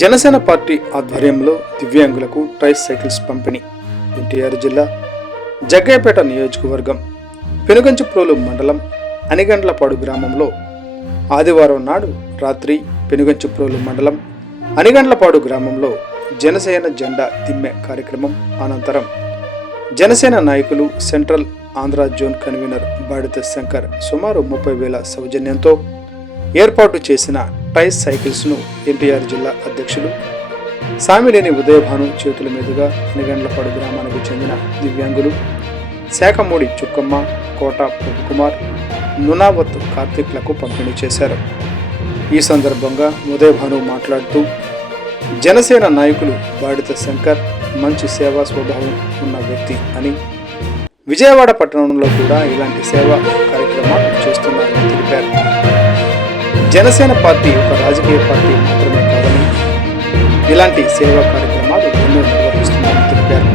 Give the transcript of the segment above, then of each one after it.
Janasena party ఆధ్వర్యంలో దివ్యాంగులకు tries cycles పంపిణీ. ఎన్టీఆర్ జిల్లా జగ్గయ్యపేట నియోజకవర్గం పెనుగంచిప్రోలు మండలం అనిగండ్లపాడు గ్రామంలో ఆదివారం నాడు రాత్రి పెనుగంచిప్రోలు మండలం అనిగండ్లపాడు గ్రామంలో జనసేన జెండా దిమ్మె కార్యక్రమం అనంతరం జనసేన నాయకులు central Andhra zone convener Badita Shankar సుమారు 30,000 సౌజన్యంతో ఏర్పాటు చేసిన ట్రైస్ సైకిల్స్ను ఎన్టీఆర్ జిల్లా అధ్యక్షులు సామినేని ఉదయభాను చేతుల మీదుగా అనిగండ్లపాడు గ్రామానికి చెందిన దివ్యాంగులు శాఖమూడి చుక్కమ్మ, కోట ప్రభుకుమార్, నునావత్ కార్తిక్లకు పంపిణీ చేశారు. ఈ సందర్భంగా ఉదయభాను మాట్లాడుతూ జనసేన నాయకులు బాడిత శంకర్ మంచి సేవా స్వభావం ఉన్న వ్యక్తి అని, విజయవాడ పట్టణంలో కూడా ఇలాంటి సేవా కార్యక్రమాలు చేస్తున్నారని తెలిపారు. జనసేన పార్టీ ఒక రాజకీయ పార్టీ మాత్రమే కాదని ఇలాంటి సేవా కార్యక్రమాలు ఎన్నో నిర్వహిస్తుందని తెలిపారు.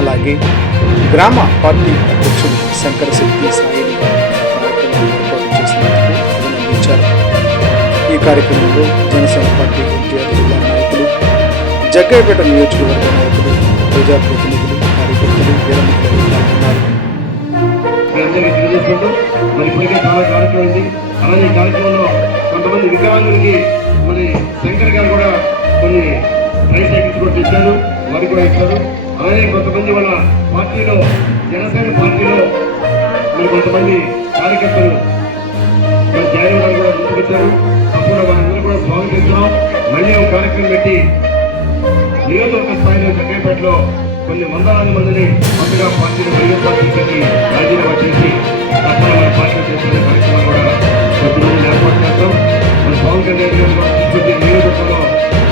అలాగే గ్రామ పార్టీ అధ్యక్షుడు శంకర శక్తి సాయిని కార్యక్రమాన్ని ఏర్పాటు చేసినందుకు అభినందించారు. ఈ కార్యక్రమంలో జనసేన పార్టీ ఎన్టీఆర్ జిల్లా నాయకులు, జగ్గయ్యపేట నియోజకవర్గ నాయకులు, ప్రజాప్రతినిధులు, కార్యకర్తలు వీరమహిళలు పాల్గొన్నారు. అలాగే కార్యక్రమంలో కొంతమంది వికలాంగులకి మన శంకర్ గారు కూడా కొన్ని ట్రైస్ సైకిల్స్ కూడా తెచ్చారు, వారికి కూడా ఇచ్చారు. అలాగే కొంతమంది వాళ్ళ పార్టీలో జనసేన పార్టీలో మరి కొంతమంది కార్యకర్తలు జాయిన్ గారు కూడా ముందుకొచ్చారు. అప్పుడు వాళ్ళందరూ కూడా స్వాగతిస్తున్నాం. మళ్ళీ ఒక కార్యక్రమం పెట్టి నియోజకవర్గ స్థాయిలో జగ్గయ్యపేటలో కొన్ని వందలాది మందిని కొత్తగా పార్టీని వైఎస్ పార్టీకి రాజీనామా చేసి తప్పన మన పార్టీ చేస్తున్న కార్యక్రమం కూడా ప్రతిరోజు ఏర్పాటు చేస్తాం. మన పవన్ కళ్యాణ్ గారు కూడా తీసుకొచ్చి నియోజకవర్గంలో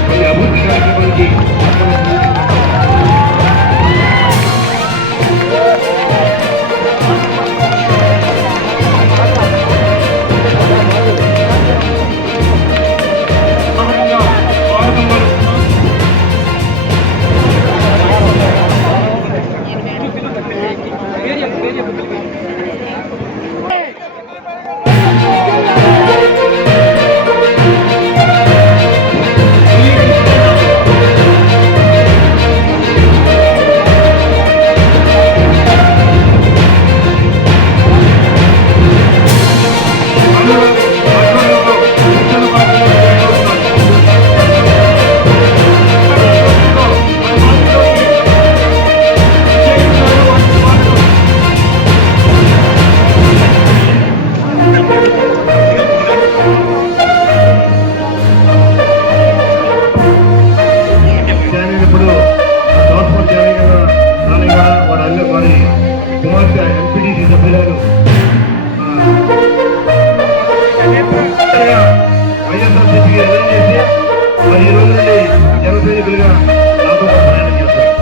కొన్ని అభివృద్ధి కార్యక్రమానికి వైఎస్ఆర్సీపీకి రిజైన్ చేసి మరి ఈ రోజు నుండి జన సైనికులుగా నాతో ప్రయాణం చేస్తారు.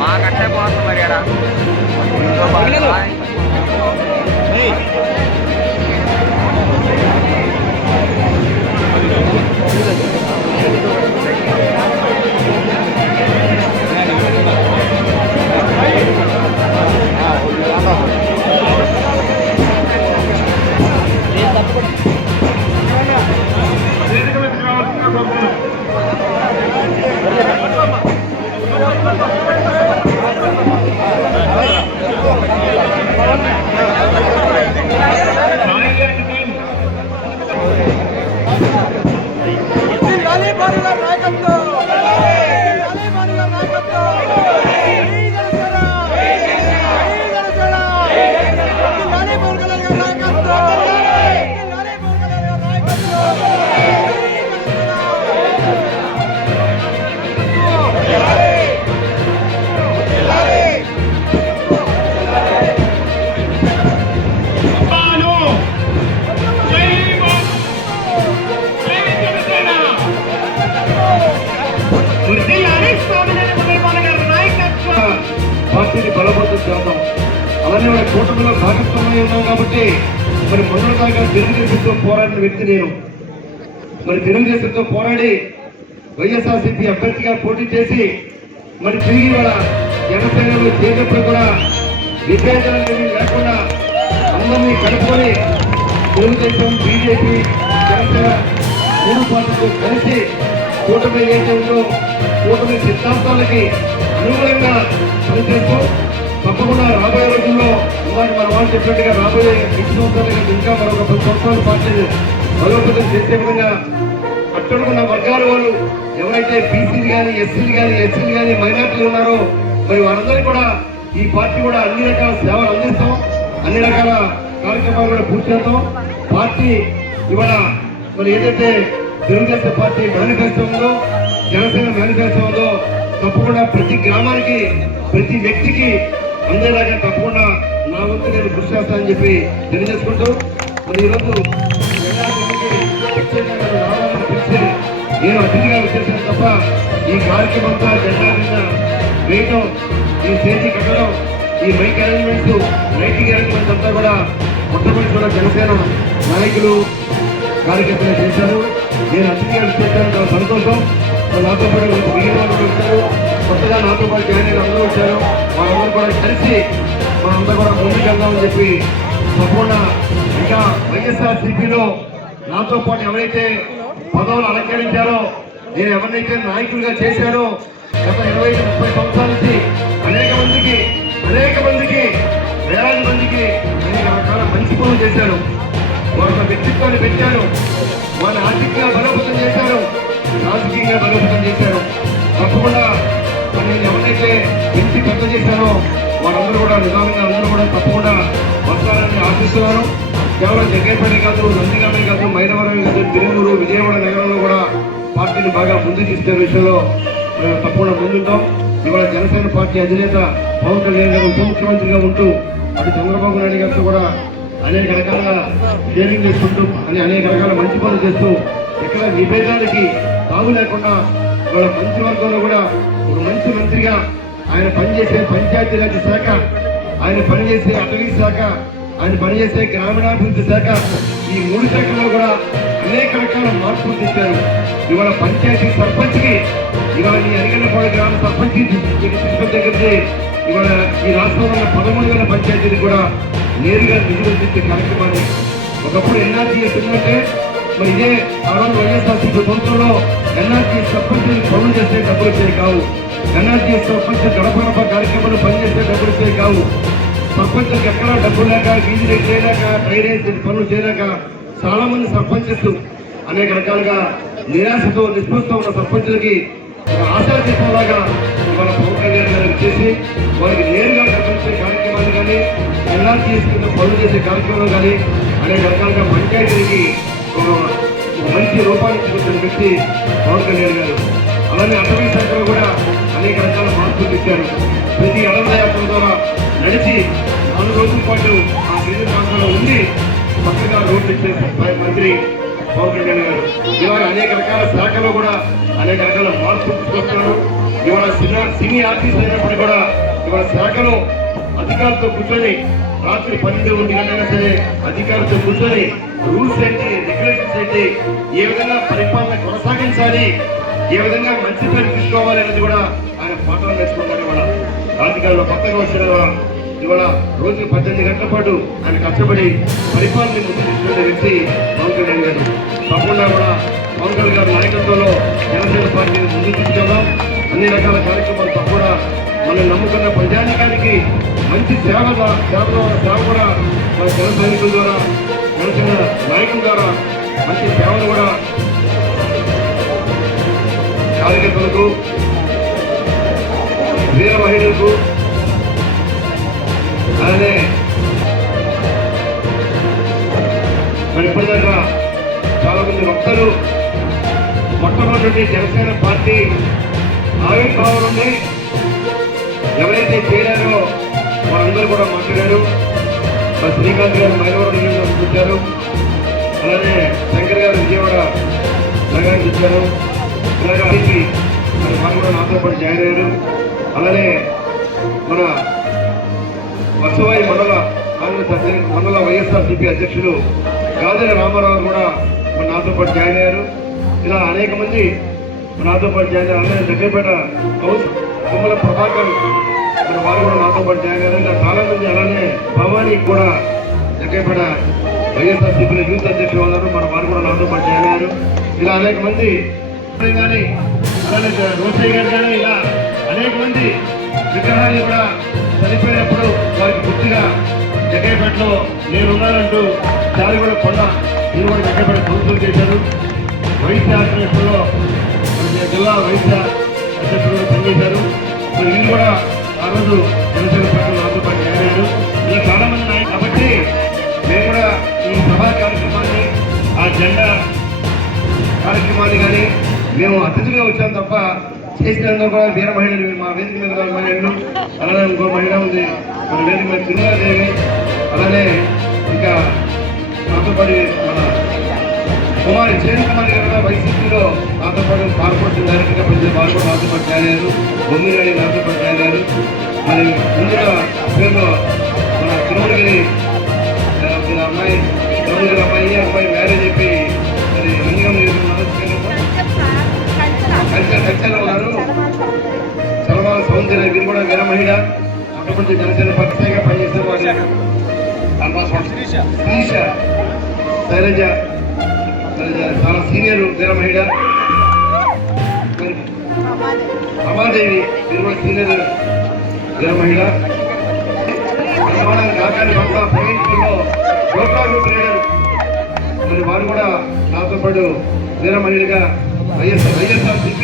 మాకంటే పోతుంది మరి Thank you. పార్టీని బలవంతం చేద్దాం. అలానే మన కూటమిలో భాగస్వామ్యం ఉన్నాం కాబట్టి మరి మొన్న దాకా తెలుగుదేశంతో పోరాడిన వ్యక్తి నేను. మరి తెలుగుదేశంతో పోరాడి వైఎస్ఆర్సీపీ అభ్యర్థిగా పోటీ చేసి మరి తిరిగి వాళ్ళ జనసేనలో చేసినప్పుడు కూడా విభేదనలు లేకుండా అందరినీ కలుపుకొని తెలుగుదేశం, బీజేపీ, జనసేన 3 పార్టీలతో కలిసి కూటమి ఏదైతే ఉందో కూటమి సిద్ధాంతాలకి అనుగుణంగా పనిచేస్తూ తప్పకుండా రాబోయే రోజుల్లో ఇందాక మన వాళ్ళు చెప్పినట్టుగా రాబోయే 5 సంవత్సరాలకి ఇంకా మరొక 10 సంవత్సరాల పార్టీని బలోపేతం చేసే విధంగా అట్టడుగున్న వర్గాల వాళ్ళు ఎవరైతే బీసీలు కానీ, ఎస్సీలు కానీ, ఎస్సీలు కానీ, మైనార్టీలు ఉన్నారో మరి వారందరికీ కూడా ఈ పార్టీ కూడా అన్ని రకాల సేవలు అందిస్తాం, అన్ని రకాల కార్యక్రమాలు కూడా పూర్తి చేస్తాం. పార్టీ ఇవాళ మరి ఏదైతే తెలుగుదేశం పార్టీ మేనిఫెస్టో ఉందో, జనసేన మేనిఫెస్టో ఉందో తప్పకుండా ప్రతి గ్రామానికి, ప్రతి వ్యక్తికి అందేలాగా తప్పకుండా నా వంతు నేను కృషి చేస్తానని చెప్పి తెలియజేసుకుంటూ మరి ఈరోజు రావాలని పిలిచి నేను అతిథిగా వచ్చేసాను తప్ప ఈ కార్యక్రమం అంతా జెండా మీద వేయటం, ఈ స్టేజీ కట్టడం, ఈ మైక్ అరేంజ్మెంట్స్, లైటింగ్ అరేంజ్మెంట్స్ అంతా కూడా మొట్టమొదటి కూడా జనసేన నాయకులు, కార్యకర్తలు చేశారు. నేను అతిథిగా వచ్చేసాను, చాలా సంతోషం. నాతో పాటు మిగిలిన వాళ్ళు వచ్చారు, కొత్తగా నాతో పాటు జాయిన్ అయిన అందరూ వచ్చారు. వాళ్ళందరూ కూడా కలిసి మనంతా కూడా ముందుకెళ్దామని చెప్పి తప్పకుండా ఇంకా వైఎస్ఆర్సీపీలో నాతో పాటు ఎవరైతే పదవులు అలంకరించారో, నేను ఎవరినైతే నాయకులుగా చేశానో గత 20-30 సంవత్సరాల నుంచి అనేక మందికి వేలాది మందికి అనేక రకాల మంచి పనులు చేశాను. వాళ్ళ వ్యక్తిత్వాన్ని పెంచాను, వాళ్ళని ఆర్థికంగా బలోపేతం చేశారు, రాజకీయంగా బలోపేతం చేశారు. తప్పకుండా నేను ఎవరైతే పెంచి పెద్ద చేశానో వాళ్ళందరూ కూడా నిజంగా అందరూ కూడా తప్పకుండా వస్తారని ఆశిస్తున్నాను. కేవలం జగ్గైపేట కాదు, నందిగామే కాదు, మైలవరం కాదు, తిరుమూరు, విజయవాడ నగరంలో కూడా పార్టీని బాగా ముందుకు తీసుకునే విషయంలో తప్పకుండా ముందుంటాం. ఇవాళ జనసేన పార్టీ అధినేత పవన్ కళ్యాణ్ గారు ఉప ముఖ్యమంత్రిగా ఉంటూ అటు చంద్రబాబు నాయుడు గారితో కూడా అనేక రకాలుగా షేరింగ్ చేసుకుంటూ అనేక రకాల మంచి పనులు చేస్తూ ఎక్కడ విభేదానికి తాగు లేకుండా ఇవాళ మంత్రి వర్గంలో కూడా ఒక మంచి మంత్రిగా ఆయన పనిచేసే పంచాయతీరాజ్ శాఖ, ఆయన పనిచేసే అటవీ శాఖ, ఆయన పనిచేసే గ్రామీణాభివృద్ధి శాఖ, ఈ 3 శాఖల్లో కూడా అనేక రకాల మార్పులు తెచ్చారు. ఇవాళ పంచాయతీ సర్పంచ్కి ఇవాళ ఈ అరిగన్నపాడు గ్రామ సర్పంచ్ దగ్గరికి ఇవాళ ఈ రాష్ట్రంలో ఉన్న 13,000 పంచాయతీలు కూడా నేరుగా నిధులు తెచ్చే కార్యక్రమాన్ని ఒకప్పుడు ఎన్ఆర్జీఎస్ ఉందంటే మరి ఇదే వైఎస్ఆర్సీపీ ప్రభుత్వంలో ఎన్ఆర్జీఎస్ సర్పంచ్ పనులు చేస్తే డబ్బులు వచ్చేవి కావు. ఎన్ఆర్జీఎస్ సర్పంచ్ గడప కార్యక్రమాలు పనిచేస్తే డబ్బులు వచ్చేవి కావు. సర్పంచ్లకు ఎక్కడా డబ్బులు లేక, వీధులు చేయలేక, డ్రైనేజ్ పనులు చేయలేక చాలా మంది సర్పంచెస్ అనేక రకాలుగా నిరాశతో నిస్పృహతో ఉన్న సర్పంచులకి ఒక ఆశాదీపంలాగా ఇవాళ పవన్ కళ్యాణ్ గారు చేసి వారికి నేరుగా కల్పించే కార్యక్రమాలు కానీ, ఎన్ఆర్జీఎస్ కింద పనులు చేసే కార్యక్రమాలు కానీ అనేక రకాలుగా పంచాయతీలకి ఒక మంచి రూపాన్ని చూపించిన వ్యక్తి పవన్ కళ్యాణ్ గారు. అలానే అటవీ శాఖలో కూడా అనేక రకాల మార్పులు తెచ్చారు. ప్రతి అడవియాత్ర ద్వారా నడిచి 4 రోజుల పాటు ఆ గిరిజన ప్రాంతంలో ఉండి పక్కగా రోడ్లు ఇచ్చే మంత్రి పవన్ కళ్యాణ్ గారు. ఇవాళ అనేక రకాల శాఖలో కూడా అనేక రకాల మార్పులు తీసుకొస్తున్నారు. ఇవాళ సినీ ఆర్టిస్ట్ అయినప్పుడు కూడా ఇవాళ శాఖలో అధికారులతో కూర్చొని రాత్రి 12-1 గంటైనా సరే అధికారులతో కూర్చొని రూల్స్ ఏంటి, రెగ్యులేషన్స్ ఏంటి, ఏ విధంగా పరిపాలన కొనసాగించాలి, ఏ విధంగా మంచి పేరు తీసుకోవాలి అనేది కూడా ఆయన పాఠాలు నేర్చుకుంటారు. ఇవాళ రాజకీయాల్లో పక్కన వచ్చిన ఇవాళ రోజుకి 18 గంటల పాటు ఆయన కష్టపడి పరిపాలన ముందు తీసుకునే వ్యక్తి పవన్ కళ్యాణ్ గారు. తప్పకుండా కూడా పవన్ కళ్యాణ్ గారి నాయకత్వంలో జనసేన పార్టీని ముందుకు తీసుకెళ్దాం. అన్ని రకాల కార్యక్రమాలు తప్పకుండా మనం నమ్ముకున్న ప్రజానికానికి మంచి సేవ కూడా మన జన సైనికుల ద్వారా, జనసేన నాయకుల ద్వారా మంచి సేవలు కూడా కార్యకర్తలకు, వీర మహిళలకు, అలానే మరి ఇప్పటిదాకా చాలా మంది వక్తలు మొట్టమొదటి జనసేన పార్టీ ఆవిర్భావం నుండి ఎవరైతే చేరారో వారందరూ కూడా మాట్లాడారు. మరి శ్రీకాంత్ గారు మైలవరం వచ్చారు, అలానే శంకర్ గారు విజయవాడ నగరానికి వచ్చారు. మరి వారు కూడా నాతో పాటు జాయిన్ అయ్యారు. అలానే మన మండల వైఎస్ఆర్సీపీ అధ్యక్షులు గాదెల రామారావు కూడా నాతో పాటు జాయిన్ అయ్యారు. ఇలా అనేక మంది నాతో పాటు జాయిన్ అయ్యారు. అలానే జగ్గేపేట కౌన్సిల్ తుమ్మల ప్రభాకర్ వారు కూడా నాతో పాటు జాయిన్ అయ్యారు. ఇంకా చాలా మంది అలానే భవానీ కూడా జగ్గేపేట వైఎస్ఆర్సీపీ యూత్ అధ్యక్షులు ఉన్నారు, వారు కూడా నాతో పాటు జాయిన్ అయ్యారు. ఇలా అనేక మంది కానీ అలానే రోసయ్య గారు కానీ ఇలా అనేక మంది విగ్రహాలు కూడా చనిపోయినప్పుడు వారికి పూర్తిగా జగ్గయ్యపేటలో నేనున్నానంటూ దారి కూడా కొండ మీరు కూడా జగ్గయ్యపేట కౌన్సిల్ చేశారు. వైద్య ఆధ్వర్యంలో జిల్లా వైద్య అధ్యక్షులు పనిచేశారు. వీళ్ళు కూడా ఆ రోజు జనసేన పార్టీ నాతో పాటు చేరారు. ఇలా చాలా మంది నాయకులు కాబట్టి మేము కూడా ఈ సభా కార్యక్రమాన్ని ఆ జెండా కార్యక్రమాన్ని కానీ మేము అతిథిగా వచ్చాం తప్ప చేసినందుకు కూడా వీర మహిళలు మా వేదిక మీద ఉన్న మహిళలు, అలానే ఇంకో మహిళ ఉంది మన వేదిక మీద తిరుమలదేవి, అలానే ఇంకా నాతో పాటు మన కుమారి చేను కుమారి గారు కూడా వైసీపీలో నాతో పాటు కార్పొరేషన్ డైరెక్టర్గా పనిచేసే వారు కూడా నాతో పాటు చేరారు. బొమ్మిరెడ్డి నాతో పాటు చేరారు. మరి ముందుగా పేరులో మన తిరుమలగిరి అమ్మాయి తిరుమలగిరి అమ్మాయి మ్యారేజ్ అయిపోయి మరి రంగం నేర్చుకున్నారు. కల్చర్లో ఉన్నారు. చలవాల సౌందర్య వీరు కూడా వీర మహిళ అటువంటి జనసేన పక్షగా పనిచేస్తారు. శ్రీష శైలజ చాలా సీనియర్ వీర మహిళ. రమాదేవి వీరు కూడా సీనియర్ వీర మహిళ. కాకాని బంగ్లా ప్రవీణ్లో మరి వారు కూడా నాతో పాటు వీర మహిళగా వైఎస్ఆర్సీపీ